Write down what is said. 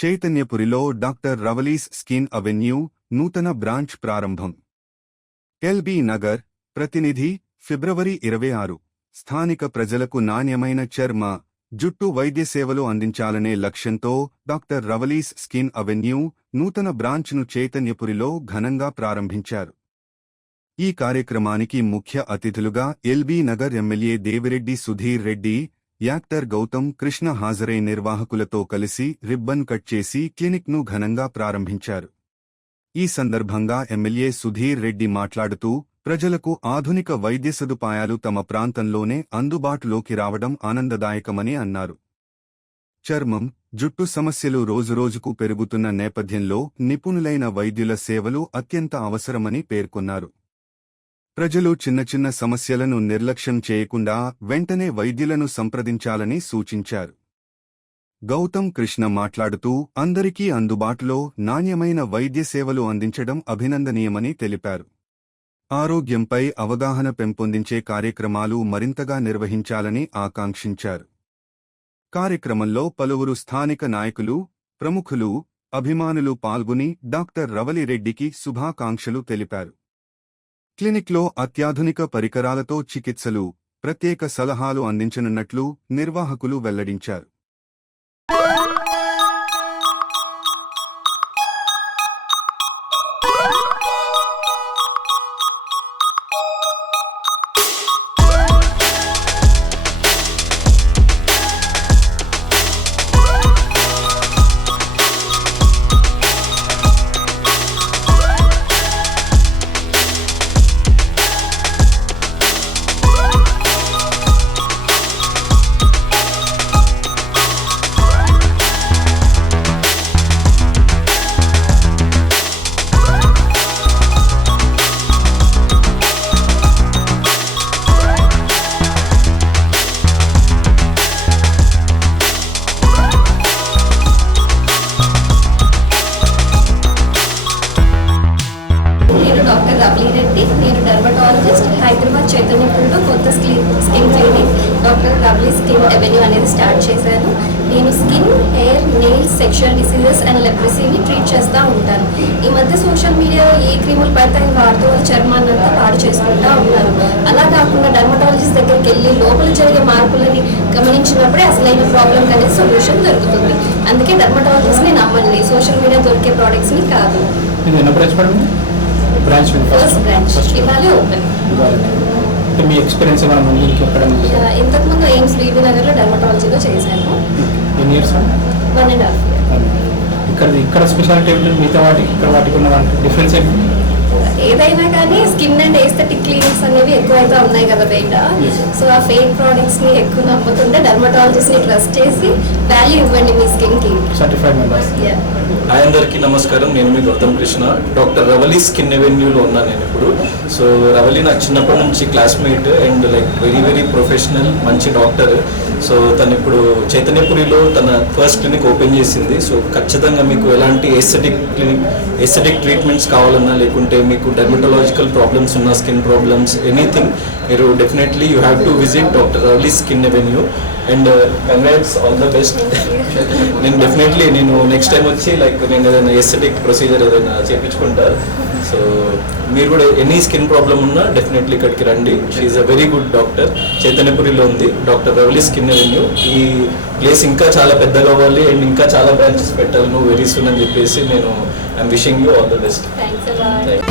చైతన్యపురిలో doctor రవలీస్ skin avenue నూతన branch ప్రారంభం. LB Nagar. ప్రతినిధి ఫిబ్రవరి 26. స్థానిక ప్రజలకు నాణ్యమైన చర్మ, జుట్టు వైద్య సేవలు అందించాలనే లక్ష్యంతో డాక్టర్ రవలీస్ స్కిన్ అవెన్యూ నూతన బ్రాంచ్ను చైతన్యపురిలో ఘనంగా ప్రారంభించారు. ఈ కార్యక్రమానికి ముఖ్య అతిథులుగా ఎల్బీ నగర్ ఎమ్మెల్యే దేవిరెడ్డి సుధీర్ రెడ్డి, యాక్టర్ గౌతమ్ కృష్ణ హాజరై నిర్వాహకులతో కలిసి రిబ్బన్ కట్ చేసి క్లినిక్ను ఘనంగా ప్రారంభించారు. ఈ సందర్భంగా ఎమ్మెల్యే సుధీర్ రెడ్డి మాట్లాడుతూ, ప్రజలకు ఆధునిక వైద్య సదుపాయాలు తమ ప్రాంతంలోనే అందుబాటులోకి రావడం ఆనందదాయకమని అన్నారు. చర్మం, జుట్టు సమస్యలు రోజురోజుకు పెరుగుతున్న నేపథ్యంలో నిపుణులైన వైద్యుల సేవలు అత్యంత అవసరమని పేర్కొన్నారు. ప్రజలు చిన్న చిన్న సమస్యలను నిర్లక్ష్యం చేయకుండా వెంటనే వైద్యులను సంప్రదించాలని సూచించారు. గౌతమ్ కృష్ణ మాట్లాడుతూ, అందరికీ అందుబాటులో నాణ్యమైన వైద్య సేవలు అందించడం అభినందనీయమని తెలిపారు. ఆరోగ్యంపై అవగాహన పెంపొందించే కార్యక్రమాలు మరింతగా నిర్వహించాలని ఆకాంక్షించారు. కార్యక్రమంలో పలువురు స్థానిక నాయకులు, ప్రముఖులు, అభిమానులు పాల్గొని డాక్టర్ రవలిరెడ్డికి శుభాకాంక్షలు తెలిపారు. క్లినిక్లో అత్యాధునిక పరికరాలతో చికిత్సలు, ప్రత్యేక సలహాలు అందించనున్నట్లు నిర్వాహకులు వెల్లడించారు. డాక్టర్ రవలిరెడ్డి, నేను డర్మటాలజిస్ట్. హైదరాబాద్ చైతన్యపురిలో కొత్త skin clinic doctor Ravali skin avenue అనేది స్టార్ట్ చేశాను. నేను skin, hair, nails, sexual diseases and లెప్రసీని ట్రీట్ చేస్తూ ఉంటాను. ఈ మధ్య సోషల్ మీడియాలో ఏ క్రీములు పడతాయి వాడుతూ చర్మాన్ని అంతా పాడు చేసుకుంటూ ఉంటారు. అలా కాకుండా డర్మటాలజిస్ట్ దగ్గరికి వెళ్ళి లోపల జరిగే మార్పులని గమనించినప్పుడే అసలైన ప్రాబ్లంకి అనేది సొల్యూషన్ దొరుకుతుంది. అందుకే డర్మటాలజిస్ట్ని నమ్మండి, సోషల్ మీడియా దొరికే ప్రోడక్ట్స్ని కాదు. ఫస్ట్ బ్రాంచ్ ఇవాళే ఓపెన్. మీ ఎక్స్పీరియన్స్ ఇంతకుముందు ఎయిమ్స్ బీబీ నగర్లో డర్మటాలజీలో చేశాను. 1.5 years. 1.5 years. ఇక్కడ స్పెషాలిటీ ఏంటి? మిగతా వాటికి ఇక్కడ వాటికి ఉన్న దాంట్లో డిఫరెన్స్ ఏంటి? ఏదైనా కానీ స్కిన్ అండ్ ఎస్థెటిక్ క్లినిక్స్ అనేవి ఎక్కువైతే ఉన్నాయి కదా బయట. సో ఆ ఫేక్ ప్రోడక్ట్స్ని ఎక్కువ నమ్ముతుంటే డర్మటాలజిస్ట్ని ట్రస్ట్ చేసి వాల్యూ ఇవ్వండి మీ స్కిన్కి. Certified members. హాయ్ అందరికీ నమస్కారం. నేను మీ గౌతమ్ కృష్ణ. డాక్టర్ రవలీ స్కిన్ అవెన్యూలో ఉన్నాను నేను ఇప్పుడు. సో రవలీ నాకు చిన్నప్పటి నుంచి classmate and like very very professional, మంచి డాక్టర్. సో తను ఇప్పుడు చైతన్యపురిలో తన ఫస్ట్ క్లినిక్ ఓపెన్ చేసింది. సో ఖచ్చితంగా మీకు ఎలాంటి ఎస్థెటిక్ ట్రీట్మెంట్స్ కావాలన్నా, లేకుంటే మీకు డెర్మటలాజికల్ ప్రాబ్లమ్స్ ఉన్న, స్కిన్ ప్రాబ్లమ్స్, ఎనీథింగ్, మీరు definitely you have to visit doctor Ravali skin avenue. And congrats, all the best. నేను నెక్స్ట్ టైం వచ్చి లైక్ నేను ఏదైనా ఎస్థెటిక్ ప్రొసీజర్ ఏదైనా చేయించుకుంటా. సో మీరు కూడా ఎనీ స్కిన్ ప్రాబ్లమ్ ఉన్నా డెఫినెట్లీ ఇక్కడికి రండి. She's a very good doctor. చైతన్యపురిలో ఉంది డాక్టర్ రవలీ స్కిన్ అవెన్యూ. ఈ ప్లేస్ ఇంకా చాలా పెద్దగా అవ్వాలి అండ్ ఇంకా చాలా బ్రాంచెస్ పెట్టాలి నువ్వు వెరీ సూన్ అని చెప్పేసి నేను I'm wishing you all the best. Thanks.